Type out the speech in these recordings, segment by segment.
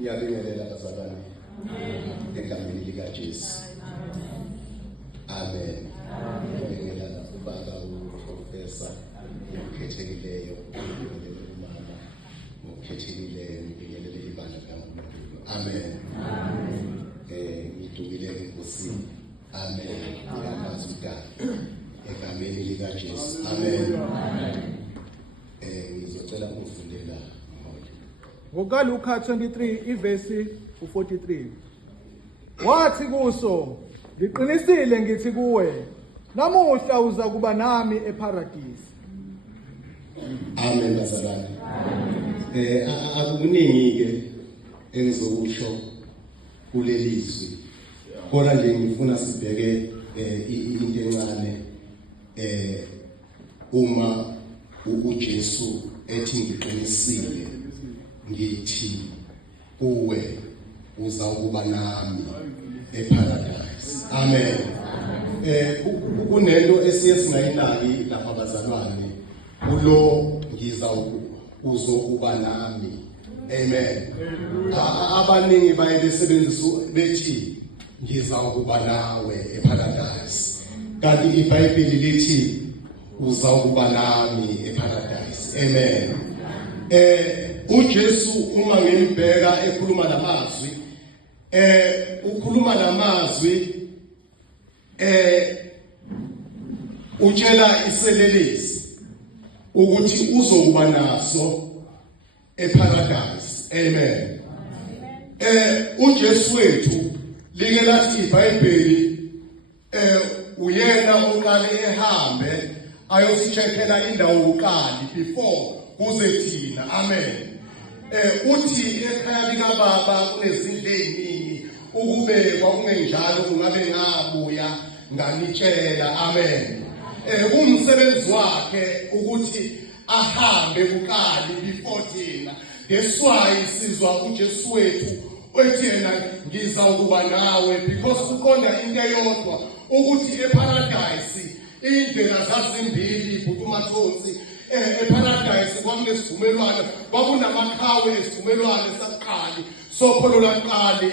Ngiyabingelela bazalwane. Egameni likaJesu. Amen. Ngiyabingelela ubaba uprofessor ukhethekileyo, ngibingelele umama ukhethekileyo, ngibingelele ibandla likaNkulunkulu. Amen. Ngidumile eNkosini. Amen. Ngiyamazi uDaba. Egameni likaJesu. Amen. Ngizocela ukufundela ngokaLuka 23 ivesi u43. Wathi kuso, ngiqinisile ngithi kuwe, namuhla uza kuba nami eparadise. Amen bazalwane. Akukuningi ke engizokusho kulelizwi. Kodwa nje ngifuna sibheke into encane uma uJesu ethi ngiqinisile ngithi uwe uza kuba nami eparadise. Amen. Kunento esiye singayinaki lapha bazalwane, kulo uzokuba nami. Amen. Abaningi baye besebenzisa bethi ngiza kuba nawe eparadise, kanti iBhayibheli lithi uza kuba nami eparadise. Amen. uJesu uma ngimbheka ekhuluma namazwi, ukhuluma namazwi utshela iselelesi ukuthi uzokuba naso eparadise. Amen. uJesu wethu like lathi iBhayibheli uyena oqale ehambe ayosicheckela indawo uqali before kuze thina. Amen. Uthi ekhaya likaBaba kunezindlu eziningi, ukube kwakungenjalo kungabe ngabuya nganitshela. Amen. Umsebenzi wakhe ukuthi ahambe kuqali before thina. That's why sizwa uJesu wethu ethi yena ngiza kuba nawe, because uqonda into eyodwa ukuthi eparadise indlela zazimbili bukumathonsi. Eparadise kwakunesivumelwano, kwakunamakhawe esivumelwano saqali sokholo laqali.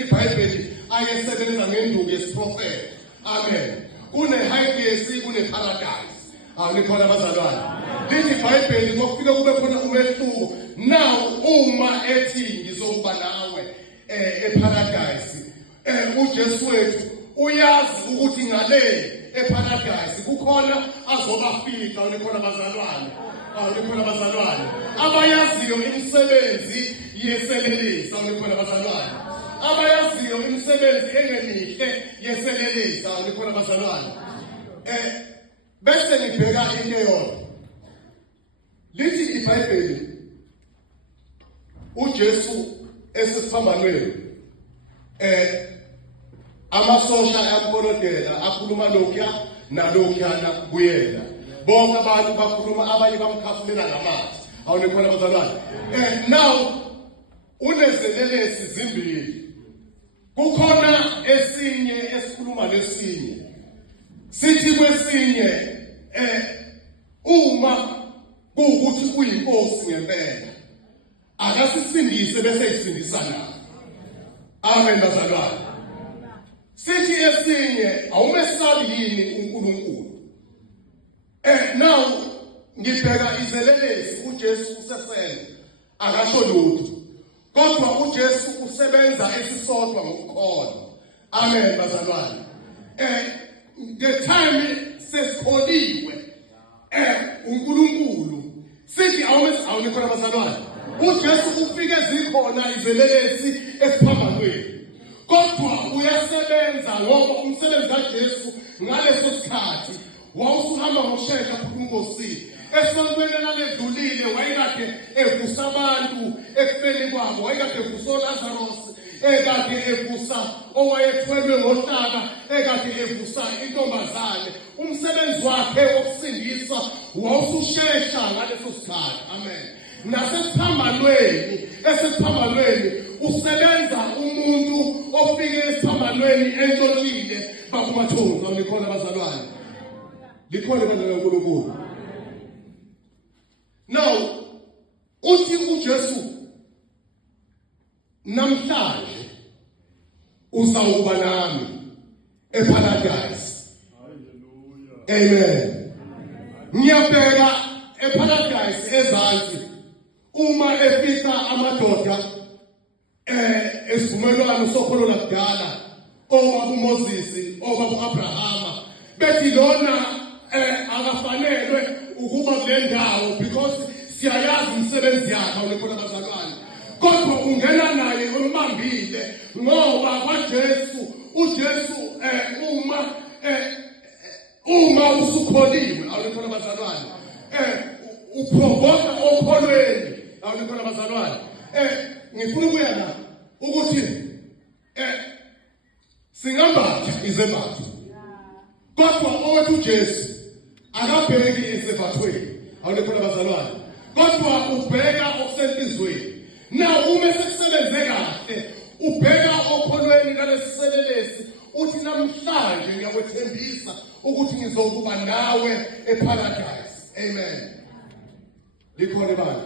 iBhayibheli ayesebenza ngenduku yesiprofeti. Amen. Kune-Hades kune-paradise. Nikhona bazalwane. Lithi iBhayibheli kokufika kube khona umehluko. Now uma ethi ngizokuba nawe eparadise, uJesu wethu uyazi ukuthi ngale eparadise kukhona azobafika. Nikhona bazalwane. Nikhona bazalwane. Abayaziyo imisebenzi yeselelesi. Nikhona bazalwane. Abayaziyo imisebenzi engemihle yeselelesi. Nikhona bazalwane. Bese ngibheka into eyodwa. Lithi iBhayibheli uJesu esesiphambanweni amasosha ayamkolodela, akhuluma lokhuya nalokhuyana kuyena. Bonke abantu bakhuluma, abanye bamkhafulela ngamathi. Awunikhona bazalwane. Now unezelelesi zimbili. Kukhona esinye esikhuluma lesinye. Sithi kwesinye uma kuwukuthi uyinkosi ngempela akasisindise bese isindisana. Amen bazalwane. Sithi esinye awumesabi yini uNkulunkulu. Now ngibheka izelelesi uJesu usesenza akasho lutho, kodwa uJesu usebenza esisodwa ngokukholwa. Amen bazalwane. The time sesikholiwe uNkulunkulu sithi awunikhona bazalwane. uJesu ufike zikhona izelelesi esiphambanweni, kodwa uyasebenza ngoba umsebenzi kaJesu ngaleso sikhathi wawusuhamba ngokushesha kuNkosini. Esontweni eladlulile wayekade evusa abantu ekufeni kwabo, wayekade evusa uLazarus, ekade evusa owayethwelwe ngohlaka, ekade evusa intombazane. Umsebenzi wakhe wokusindisa wawusushesha ngaleso sikhathi. Amen. Esiphambanweni usebenza umuntu ofike esiphambanweni entshontshiwe bakumathunzi. Nikhona bazalwane. Likhona ibandla likaNkulunkulu. Now uthi uJesu namhlanje uzawuba nami eparadise. Amen. Ngiyabheka eparadise ezansi uma efika amadoda esivumelwano sokholo lakudala obaba uMoses obaba uAbrahama bethi lona akafanelwe ukuba kule ndawo because siyayazi umsebenzi yakhe awulekhona abazalwane kodwa ungena naye umbambile ngoba kwaJesu uJesu uma usukholiwe awulekhona abazalwane uprovoka okholweni awulekhona abazalwane ngifuna ukuya la ukuthi singambatha izembatho kodwa owethu uJesu akabheki isembathweni awulekhona abazalwane kodwa ubheka okusenhlizweni na uma sekusebenze kahle ubheka okholweni nalesiselelesi uthi namhlanje ngiyakwethembisa ukuthi ngizokuba nawe eparadise. Amen. Likhona ibandla.